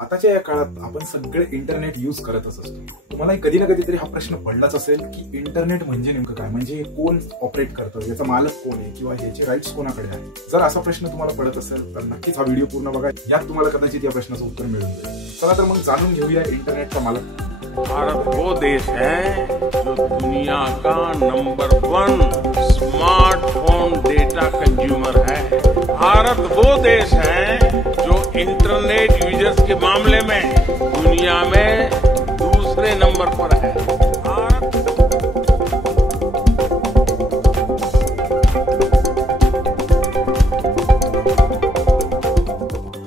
आताच्या या काळात आपण सगळे इंटरनेट यूज करतच असतो. तुम्हाला कधी ना कधीतरी हा प्रश्न पडलाच असेल की इंटरनेट म्हणजे नेमकं काय, म्हणजे कोण ऑपरेट करतं, याचा मालक कोण आहे किंवा याचे राईट्स कोणाकडे आहे. जर असा प्रश्न तुम्हाला पडत असेल तर नक्कीच हा व्हिडिओ पूर्ण बघा. यात तुम्हाला कदाचित या प्रश्नाचं उत्तर मिळून जाईल. चला तर मग जाणून घेऊया इंटरनेटचा मालक. भारत वो देश है जो दुनिया का नंबर 1 स्मार्टफोन डेटा कंज्यूमर है. भारत वो देश है जो इंटरनेट यूजर्स के मामले में दुनिया में दूसरे नंबर पर है.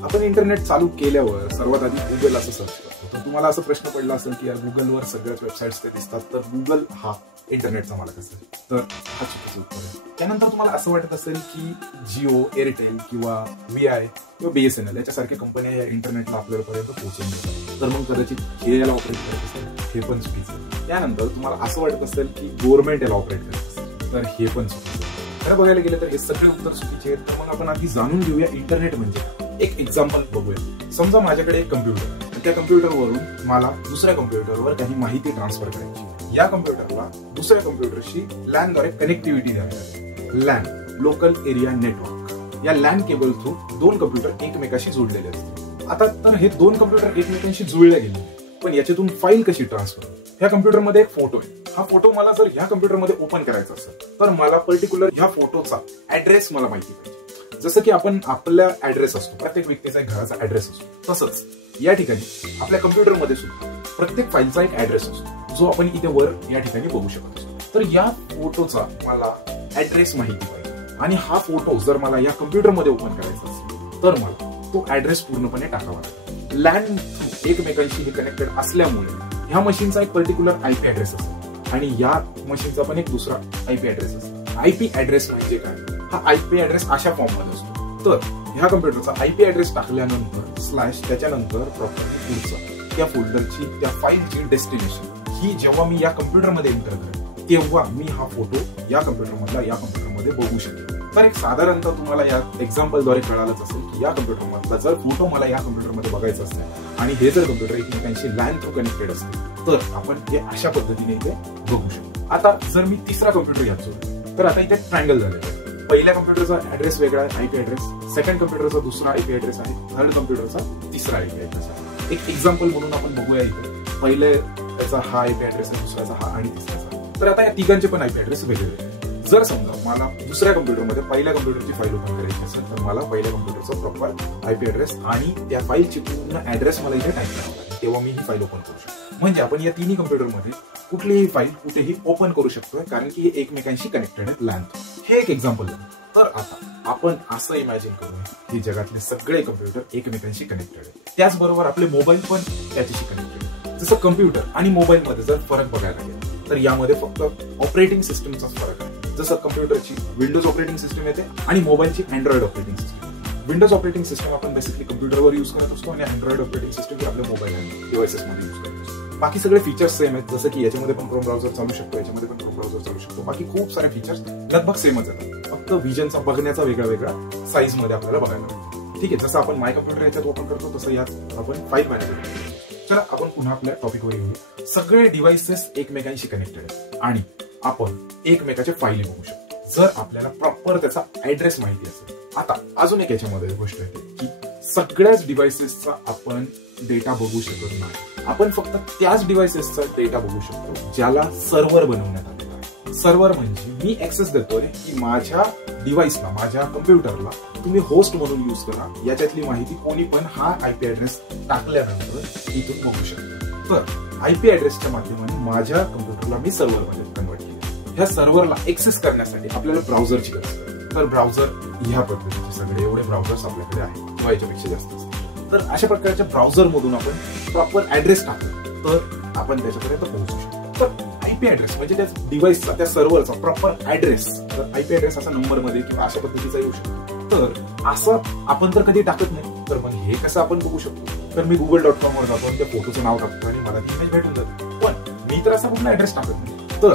आपण इंटरनेट चालू केल्यावर सर्वात आधी गुगल असं सर्च करतो. तर तुम्हाला असं प्रश्न पडला असेल की यार गुगलवर सगळ्याच वेबसाईट्स ते दिसतात, तर गुगल हा इंटरनेटचा मालक असेल, तर हा चुकीचं उत्तर आहे. त्यानंतर तुम्हाला असं वाटत असेल की जिओ, एअरटेल किंवा VI किंवा BSNL याच्यासारख्या कंपन्या या इंटरनेटला आपल्यापर्यंत पोहोचवून देतात, तर मग कदाचित हे याला ऑपरेट करत असेल, हे पण चुकीचं. त्यानंतर तुम्हाला असं वाटत असेल की गव्हर्नमेंट याला ऑपरेट करत असेल, तर हे पण चुकीचं. खरं बघायला गेलं तर हे सगळे उत्तर चुकीचे आहेत. तर मग आपण आधी जाणून घेऊया इंटरनेट म्हणजे. एक एक्झाम्पल बघूया. समजा माझ्याकडे एक कम्प्युटर आहे, त्या कम्प्युटरवरून मला दुसऱ्या कम्प्युटरवर काही माहिती ट्रान्सफर करायची. या कम्प्युटरला दुसऱ्या कम्प्युटरशी लॅनद्वारे कनेक्टिव्हिटी द्यावी लागते. LAN, local area network. या लॅन केबल थ्रू दोन कम्प्युटर एकमेकाशी जोडलेले असतात. आता तर हे दोन कम्प्युटर एकमेकांशी जुळले गेले, पण याच्यातून फाईल कशी ट्रान्सफर. ह्या कम्प्युटरमध्ये एक फोटो आहे. हा फोटो मला जर ह्या कम्प्युटरमध्ये ओपन करायचा असेल तर मला पर्टिक्युलर ह्या फोटोचा ऍड्रेस मला माहिती पाहिजे. जसं की आपण आपला ऍड्रेस असतो, प्रत्येक व्यक्तीचा एक घराचा ऍड्रेस असतो, तसंच या ठिकाणी आपल्या कम्प्युटरमध्ये सुद्धा प्रत्येक फाईलचा एक ऍड्रेस असतो, जो आपण इथे वर या ठिकाणी बघू शकत असतो. तर या फोटोचा मला ऍड्रेस माहिती पाहिजे आणि हा फोटो जर मला या कम्प्युटरमध्ये ओपन करायचा असेल तर मला तो ऍड्रेस पूर्णपणे टाकावा लागेल. लॅन थ्रू एकमेकांशी हे कनेक्टेड असल्यामुळे ह्या मशीनचा एक पर्टिक्युलर IP ऍड्रेस असेल आणि या मशीनचा पण एक दुसरा IP ऍड्रेस असेल. IP ऍड्रेस म्हणजे काय? हा IP ऍड्रेस अशा फॉर्म मध्ये असतो. तर ह्या कम्प्युटरचा IP ऍड्रेस टाकल्यानंतर स्लॅश त्याच्यानंतर प्रॉपर पुढचा त्या फोल्डरची, त्या फाईलची डेस्टिनेशन ही जेव्हा मी या कम्प्युटरमध्ये एंटर करेन तेव्हा मी हा फोटो या कम्प्युटरमधला या कम्प्युटरमध्ये बघू शकेन. तर एक साधारणतः तुम्हाला या एक्झाम्पलद्वारे कळालंच असेल की या कम्प्युटरमधला जर फोटो मला या कम्प्युटरमध्ये बघायचा असेल आणि हे जर कम्प्युटर एकमेकांशी लॅन थ्रू कनेक्टेड असतील तर आपण हे अशा पद्धतीने इथे बघू शकतो. आता जर मी तिसरा कम्प्युटर यात जोडला तर आता इथे ट्रायंगल झालेला आहे. पहिल्या कम्प्युटरचा ऍड्रेस वेगळा आहे, IP ऍड्रेस. सेकंड कम्प्युटरचा दुसरा IP ऍड्रेस आहे. थर्ड कम्प्युटरचा तिसरा IP ऍड्रेस आहे. एक एक्झाम्पल म्हणून आपण बघूया इथे. पहिले त्याचा हा IP ऍड्रेस आहे, दुसऱ्याचा हा आणि तिसऱ्याचा. तर आता या तिघांचे पण IP ऍड्रेस वेगळे. जर समजा मला दुसऱ्या कम्प्युटरमध्ये पहिल्या कम्प्युटरची फाईल ओपन करायची असेल तर मला पहिल्या कम्प्युटरचा प्रॉपर IP ऍड्रेस आणि त्या फाईलची पूर्ण ऍड्रेस मला इथे टाईप करावा लागेल, तेव्हा मी ही फाईल ओपन करू शकतो. म्हणजे आपण या तिन्ही कम्प्युटरमध्ये कुठलीही फाईल कुठेही ओपन करू शकतोय, कारण की हे एकमेकांशी कनेक्टेड आहेत लॅन. हे एक एक्झाम्पल आहे. तर आता आपण असं इमॅजिन करूया की जगातले सगळे कम्प्युटर एकमेकांशी कनेक्टेड आहेत. त्याचबरोबर आपले मोबाईल पण त्याच्याशी कनेक्टेड आहेत. जसं कम्प्युटर आणि मोबाईल मध्ये जर फरक बघायला गेला तर यामध्ये फक्त ऑपरेटिंग सिस्टमचाच फरक आहे. जसं कम्प्युटरची विंडोज ऑपरेटिंग सिस्टम येते आणि मोबाईलची Android operating system. Windows operating system आपण बेसिकली कम्प्युटरवर युज करत असतो आणि अँड्रॉइड ऑपरेटिंग सिस्टम ही आपल्या मोबाईल डिव्हाइसेस मध्ये युज करत असतो. बाकी सगळे फीचर्स सेम आहेत. जसं की याच्यामध्ये पण क्रोम ब्राउझर चालू शकतो, याच्यामध्ये पण क्रोम ब्राउझर चालू शकतो. बाकी खूप सारे फीचर्स लगभग सेमच आहेत. फक्त व्हिजनचा बघण्याचा वेगळा वेगळा साईज मध्ये आपल्याला बघायला मिळतो. ठीक आहे, जसं आपण माय कम्प्युटर याच्यात ओपन करतो तसं यात आपण फाईल मॅनेजर करतो. चला आपण पुन्हा आपल्या टॉपिकवर येऊया. सगळे डिव्हाइसेस एकमेकांशी कनेक्टेड आहेत आणि आपण एकमेकाचे फाईली बघू शकतो जर आपल्याला प्रॉपर त्याचा ऍड्रेस माहिती असेल. आता अजून एक याच्यामध्ये गोष्ट येते की सगळ्याच डिव्हाइसेसचा आपण डेटा बघू शकत नाही. आपण फक्त त्याच डिव्हाइसेसचा डेटा बघू शकतो ज्याला सर्व्हर बनवण्यात आलेला आहे. सर्व्हर म्हणजे मी ऍक्सेस देतोय की माझ्या डिव्हाइसला, माझ्या कम्प्युटरला तुम्ही होस्ट म्हणून युज करा. याच्यातली माहिती कोणी पण हा IP ऍड्रेस टाकल्यानंतर इथून बघू शकतो. तर IP ऍड्रेसच्या माध्यमाने माझ्या कम्प्युटरला मी सर्व्हरमध्ये कन्वर्ट केलं. ह्या सर्व्हरला ऍक्सेस करण्यासाठी आपल्याला ब्राउझरची गरज आहे. तर ब्राउझर ह्या पद्धतीचे सगळे एवढे ब्राउझर्स आपल्याकडे आहेत किंवा याच्यापेक्षा जास्त असतात. तर अशा प्रकारच्या ब्राउझर मधून आपण प्रॉपर ऍड्रेस टाकतो तर आपण त्याच्यापर्यंत पोहोचू शकतो. तर IP ऍड्रेस म्हणजे त्या डिव्हाइसचा, त्या सर्व्हरचा प्रॉपर ऍड्रेस. तर IP ऍड्रेस असा नंबर मध्ये किंवा अशा पद्धतीचा येऊ शकतो. तर असं आपण तर कधी टाकत नाही. तर मग हे कसं आपण बघू शकतो? तर मी google.com वर जातो आणि त्या फोटोचं नाव टाकतो आणि मला ती इमेज भेटून जाते. पण मी तर असा कुठला ऍड्रेस टाकत नाही. तर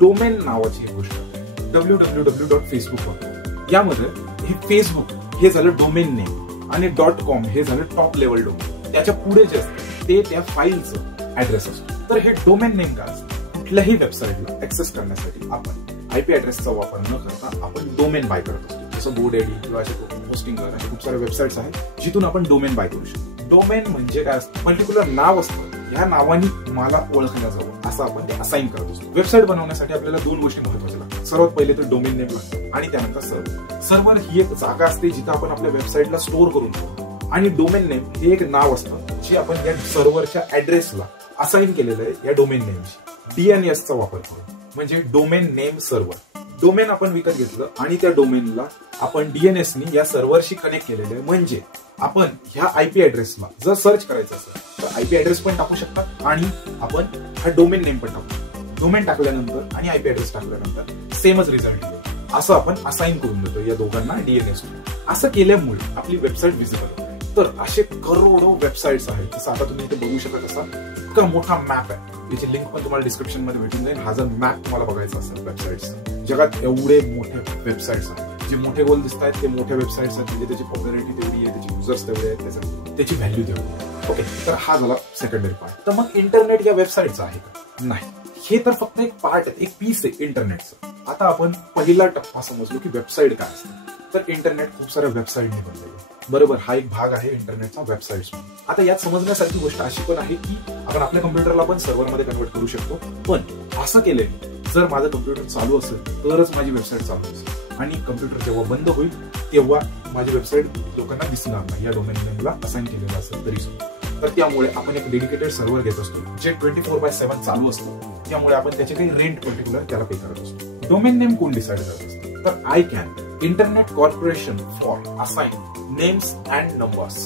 डोमेन नावाची एक गोष्ट आहे, www.facebook.com. यामध्ये हे फेसबुक हे झालं डोमेन नेम आणि .com हे झालं टॉप लेवल डोमेन. त्याच्या पुढे जे असतं ते त्या फाईलचं ऍड्रेस असतो. तर हे डोमेन नेम काय असतं? कुठल्याही वेबसाईटला ऍक्सेस करण्यासाठी आपण आयपी ऍड्रेसचा वापर न करता आपण डोमेन बाय करत असतो. जसं GoDaddy किंवा असे होस्टिंग असे खूप सारे वेबसाईट्स आहेत जिथून आपण डोमेन बाय करू शकतो. डोमेन म्हणजे काय असतं? पर्टिक्युलर नाव असतं, ह्या नावाने मला ओळखल्या जावं असं आपण ते असाइन करत असतो. वेबसाईट बनवण्यासाठी आपल्याला दोन गोष्टी महत्त्वाच्या लागतात. सर्वात पहिले तर डोमेन नेम लागतं आणि त्यानंतर सर्व्हर. सर्व्हर ही एक जागा असते जिथं आपण आपल्या वेबसाईटला स्टोअर करून ठेवतो आणि डोमेन नेम हे एक नाव असतं जे आपण या सर्व्हरच्या ऍड्रेसला असाइन केलेलं आहे या डोमेन नेमची. DNS चा वापर करून म्हणजे डोमेन नेम सर्व्हर. डोमेन आपण विकत घेतलं आणि त्या डोमेनला आपण DNS नी या सर्व्हरशी कनेक्ट केलेलं आहे. म्हणजे आपण ह्या आयपी ऍड्रेसला जर सर्च करायचं असेल तर आयपी ऍड्रेस पण टाकू शकतात आणि आपण हा डोमेन नेम पण टाकू. डोमेन टाकल्यानंतर आणि आयपी ऍड्रेस टाकल्यानंतर सेमच रिझल्ट येईल असं आपण असाइन करून देतो या दोघांना DNS. असं केल्यामुळे आपली वेबसाईट विजिबल होते. तर असे करोडो वेबसाईट्स आहेत. जसं आता तुम्ही इथे बघू शकत असाल इतका मोठा मॅप आहे. याची लिंक पण तुम्हाला डिस्क्रिप्शन मध्ये भेटून जाईल. हा जर मॅप तुम्हाला बघायचा असेल वेबसाईट्स, जगात एवढे मोठे वेबसाईट्स आहेत. जे मोठे गोल दिसत आहेत ते मोठ्या वेबसाईट्स आहेत, म्हणजे त्याची पॉप्युलॅरिटी तेवढी आहे, त्याचे युजर्स तेवढे आहेत, त्याची व्हॅल्यू तेवढी आहे. ओके, तर हा झाला सेकंडरी पार्ट. तर मग इंटरनेट या वेबसाईटचं आहे का? नाही, हे तर फक्त एक पार्ट आहे, एक पीस आहे इंटरनेटचं. आता आपण पहिला टप्पा समजलो की वेबसाईट काय असते. तर इंटरनेट खूप साऱ्या वेबसाईटने बनलेलं आहे. बरोबर, हा एक भाग आहे इंटरनेटचा वेबसाईट्स. आता यात समजण्यासारखी गोष्ट अशी पण आहे की आपण आपल्या कम्प्युटरला पण सर्व्हरमध्ये कन्वर्ट करू शकतो. पण असं केलंय जर माझं कम्प्युटर चालू असेल तरच माझी वेबसाईट चालू असेल आणि कम्प्युटर जेव्हा बंद होईल तेव्हा माझी वेबसाईट लोकांना दिसणार नाही या डोमेन नेमला असाइन केलेलं असेल तरी सुद्धा. तर त्यामुळे आपण एक डेडिकेटेड सर्व्हर घेत असतो जे 24/7 चालू असतो. त्यामुळे आपण त्याचे काही रेंट पर्टिक्युलर त्याला पे करत असतो. डोमेन नेम कोण डिसाइड करत असतं? तर ICANN, internet corporation for assign names and numbers.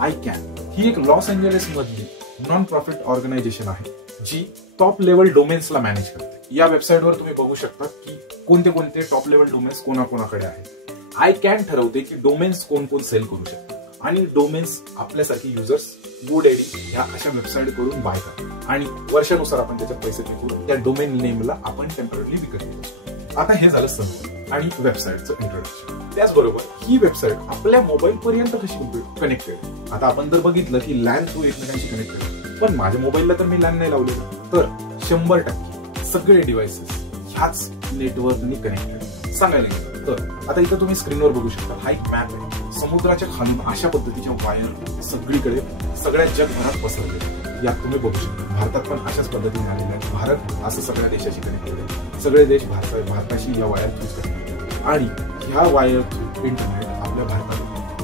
ICANN ही एक लॉस एंजेलिस मधली नॉन प्रॉफिट ऑर्गनायझेशन आहे जी टॉप लेवल डोमेन्सला मॅनेज करते. या वेबसाईटवर तुम्ही बघू शकता की कोणते कोणते टॉप लेवल डोमेन्स कोणाकोणाकडे आहेत. ICANN ठरवते की डोमेन्स कोण कोण सेल करू शकतात आणि डोमेन्स आपल्यासारखे युजर्स GoDaddy ह्या अशा वेबसाईट कडून बाय करतात आणि वर्षानुसार आपण त्याच्यात पैसे पे करून त्या डोमेन नेमला आपण टेम्पररी विकत घेत असतो. आता हे झालं सर्व्हर आणि वेबसाईटचं इंट्रोडक्शन. त्याचबरोबर ही वेबसाईट आपल्या मोबाईल पर्यंत कशी कनेक्टेड. आता आपण जर बघितलं की लॅन थ्रू एकमेकांशी कनेक्टेड, पण माझ्या मोबाईलला तर मी लॅन नाही लावलेलं. तर 100% सगळे डिव्हाइसेस ह्याच नेटवर्कनी कनेक्टेड सांगायला गेलं तर. आता इथं तुम्ही स्क्रीनवर बघू शकता हा एक मॅप आहे. समुद्राच्या खालून अशा पद्धतीच्या वायर सगळीकडे सगळ्या जगभरात पसरले. यात तुम्ही बघू शकता भारतात पण अशाच पद्धतीने आलेला आहे. भारत असं सगळ्या देशाशी कनेक्टेड आहे. सगळे देश भारताशी या वायर थ्रूच कनेक्टेड आहेत आणि ह्या वायर थ्रू इंटरनेट आपल्या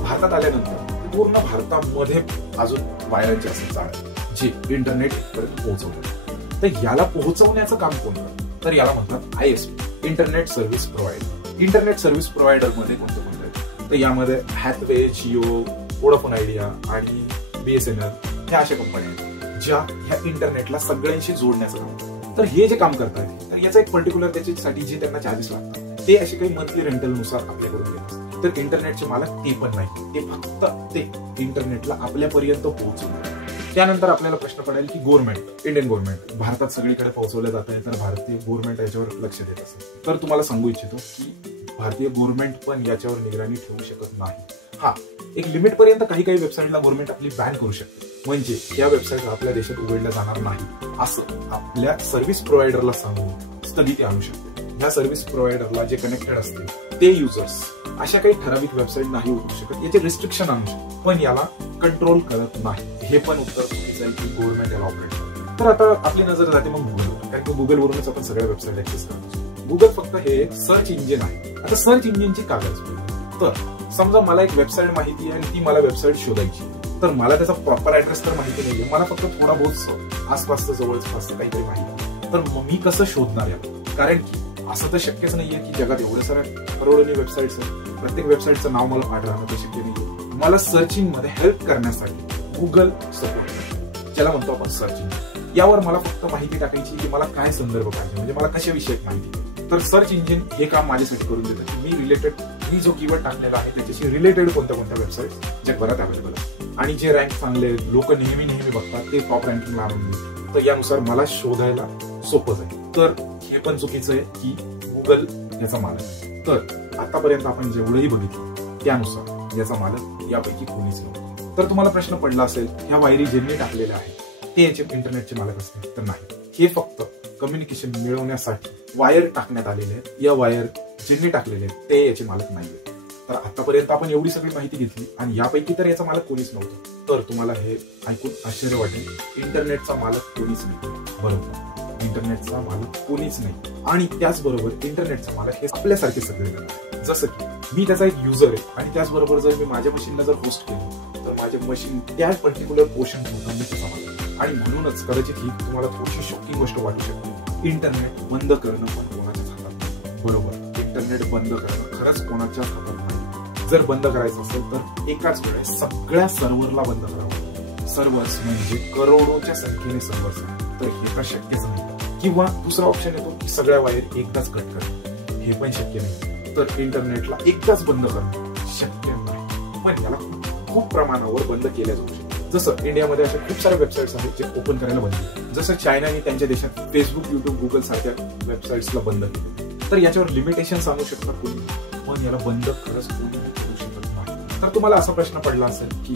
भारतात आल्यानंतर पूर्ण भारतामध्ये अजून वायरांचे असे जाळे जे इंटरनेट पर्यंत पोहोचवतात. तर याला पोहोचवण्याचं काम कोण करतं? तर याला म्हणतात ISP, internet service provider. Internet service provider मध्ये कोणते कोणते आहेत? तर यामध्ये हॅथवे, जिओ, वोडाफोन आयडिया आणि BSNL ह्या अशा कंपन्या आहेत ज्या ह्या इंटरनेटला सगळ्यांशी जोडण्याचं काम करतात. तर हे जे काम करतात तर याचा एक पर्टिक्युलर त्याच्यासाठी जे त्यांना चार्जेस लागतात ते असे काही मंथली रेंटलनुसार आपल्याकडून घेत असतात. तर इंटरनेटचे मालक ते पण नाही, ते फक्त ते इंटरनेटला आपल्यापर्यंत पोहोचवणार. त्यानंतर आपल्याला प्रश्न पडेल की गव्हर्नमेंट, इंडियन गव्हर्नमेंट भारतात सगळीकडे पोहोचवलं जात आहे तर भारतीय गव्हर्नमेंट याच्यावर लक्ष देत असेल. तर तुम्हाला सांगू इच्छितो की भारतीय गव्हर्नमेंट पण याच्यावर निगराणी ठेवू शकत नाही. हा, एक लिमिट पर्यंत काही वेबसाईटला गव्हर्नमेंट आपली बॅन करू शकते. म्हणजे या वेबसाईट आपल्या देशात उघडल्या जाणार नाही असं आपल्या सर्व्हिस प्रोव्हायडरला सांगून स्थगिती आणू शकते. ह्या सर्व्हिस प्रोव्हायडरला जे कनेक्टेड असतील ते युजर्स अशा काही ठराविक वेबसाईट नाही उघडू शकत. याचे रिस्ट्रिक्शन आणू शकतात पण याला कंट्रोल करत नाही. हे पण उत्तर चुकीचं आहे की गव्हर्नमेंट याला ऑपरेट करते. तर आता आपली नजर जाते मग गुगलवर, कारण की गुगलवरूनच आपण सगळ्या वेबसाईट ऍक्सेस करतो. गुगल फक्त हे एक सर्च इंजिन आहे. आता सर्च इंजिनची काय गरज पडते? तर समजा मला एक वेबसाईट माहिती आहे आणि ती मला वेबसाईट शोधायची, तर मला त्याचा प्रॉपर ऍड्रेस तर माहिती नाहीये, मला फक्त थोडा बहुत आसपासचं जवळपास काहीतरी माहिती. तर मी कसं शोधणार याला? कारण की असं तर शक्यच नाहीये की जगात एवढ्या साऱ्या करोडोनी वेबसाईट्स आहेत, प्रत्येक वेबसाईटचं नाव मला पाठ राहणं तर शक्य नाहीये. मला सर्चिंग मध्ये हेल्प करण्यासाठी गुगल सपोर्ट करतो, ज्याला म्हणतो आपण सर्च इंजिन. यावर मला फक्त माहिती टाकायची की मला काय संदर्भ पाहिजे, म्हणजे मला कशाविषयक माहिती. तर सर्च इंजिन हे काम माझ्यासाठी करून देतं. मी जो कीवर्ड टाकलेला आहे त्याच्याशी रिलेटेड कोणत्या कोणत्या वेबसाईट जगभरात अवेलेबल आहेत आणि जे रँक चांगले लोक नेहमी बघतात ते टॉप रँकिंगला आणून देतात. तर यानुसार मला शोधायला सोपं जाईल. तर हे पण चुकीचं आहे की गुगल याचा मालक आहे. तर आतापर्यंत आपण जेवढंही बघितलं त्यानुसार याचा मालक यापैकी कोणीच नव्हतं. तर तुम्हाला प्रश्न पडला असेल ह्या वायरी ज्यांनी टाकलेल्या आहेत ते याचे इंटरनेटचे मालक असतील, तर नाही. हे फक्त कम्युनिकेशन मिळवण्यासाठी वायर टाकण्यात आलेले आहेत. या वायर ज्यांनी टाकलेले आहेत ते याचे मालक नाहीये. तर आतापर्यंत आपण एवढी सगळी माहिती घेतली आणि यापैकी तर याचा मालक कोणीच नव्हतं. तर तुम्हाला हे ऐकून आश्चर्य वाटेल, इंटरनेटचा मालक कोणीच नाही. बरोबर, इंटरनेटचा मालक कोणीच नाही. आणि त्याचबरोबर इंटरनेटचा मालक हे आपल्यासारखे सगळेजण आहेत. जसं की मी त्याचा एक युजर आहे आणि त्याचबरोबर जर मी माझ्या मशीनला जर होस्ट केलं तर माझे मशीन त्या पर्टिक्युलर पोर्शन मी त्याचा मालक. आणि म्हणूनच कदाचित ही तुम्हाला थोडीशी शॉकिंग गोष्ट वाटू शकते, इंटरनेट बंद करणं पण कोणाच्याच हातात नाही. बरोबर, इंटरनेट बंद करणं खरंच कोणाच्याच हातात नाही. जर बंद करायचं असेल तर एकाच वेळेस सगळ्या सर्व्हरला बंद करावं. सर्व्हर्स म्हणजे करोडोच्या संख्येने सर्व्हर्स आहेत, तर हे तर शक्यच नाही. किंवा दुसरा ऑप्शन येतो की सगळ्या वायर एकदाच कट करणं, हे पण शक्य नाही. तर इंटरनेटला एकदाच बंद करणं शक्य नाही, पण याला खूप प्रमाणावर बंद केल्या जाऊ शकते. जसं इंडियामध्ये अशा खूप साऱ्या वेबसाईट्स आहेत जे ओपन करायला बंद केले. जसं चायनाने त्यांच्या देशात फेसबुक, युट्यूब, गुगल सारख्या वेबसाईट्सला बंद केले. तर याच्यावर लिमिटेशन सांगू शकतात कोणी, पण याला बंद खरंच कोणी करू शकत नाही. तर तुम्हाला असा प्रश्न पडला असेल की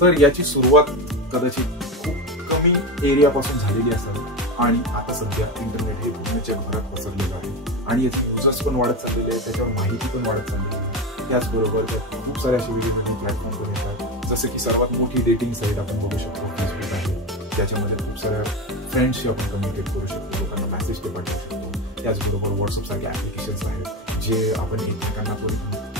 तर याची सुरुवात कदाचित खूप कमी एरियापासून झालेली असेल आणि आता सध्या इंटरनेट हे पूर्ण जगभरात पसरलेलं आहे आणि याचे युजर्स पण वाढत चाललेले आहेत, त्याच्यावर माहिती पण वाढत चाललेली आहे. त्याचबरोबर खूप सारे असे वेगवेगळे प्लॅटफॉर्मवर येतात, जसं की सर्वात मोठी डेटिंग साईट आपण बघू शकतो फेसबुक आहे. त्याच्यामध्ये खूप साऱ्या फ्रेंड्सशी आपण कम्युनिकेट करू शकतो, लोकांना मेसेज ते पाठवू शकतो. त्याचबरोबर व्हॉट्सअप सारखे ऍप्लिकेशन्स आहेत जे आपण एकमेकांना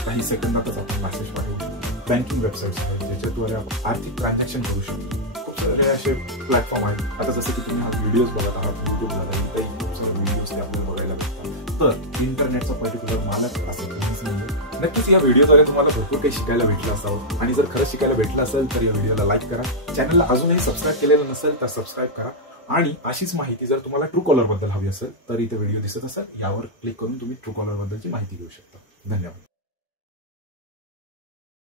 काही सेकंदातच आपण मेसेज पाठवू शकतो. बँकिंग वेबसाईट्स आहेत ज्याच्याद्वारे आपण आर्थिक ट्रान्झॅक्शन करू शकतो. खूप सारे असे प्लॅटफॉर्म आहेत. आता जसं की तुम्ही हा व्हिडिओज बघत आहात युट्यूबला, इथेही खूप सारे व्हिडिओज ते आपल्याला बघायला मिळतात. तर इंटरनेटचा पर्टिक्युलर मालक असं काहीच नाही. नक्कीच या व्हिडिओद्वारे तुम्हाला भरपूर काही शिकायला भेटलं असावं आणि जर खरंच शिकायला भेटलं असेल तर या व्हिडिओला लाईक करा. चॅनलला अजूनही सबस्क्राईब केलेलं नसेल तर सबस्क्राईब करा. आणि अशीच माहिती जर तुम्हाला ट्रू कॉलर बद्दल हवी असेल तर इथे व्हिडिओ दिसत असेल, यावर क्लिक करून तुम्ही ट्रू कॉलर बद्दलची माहिती घेऊ शकता. धन्यवाद.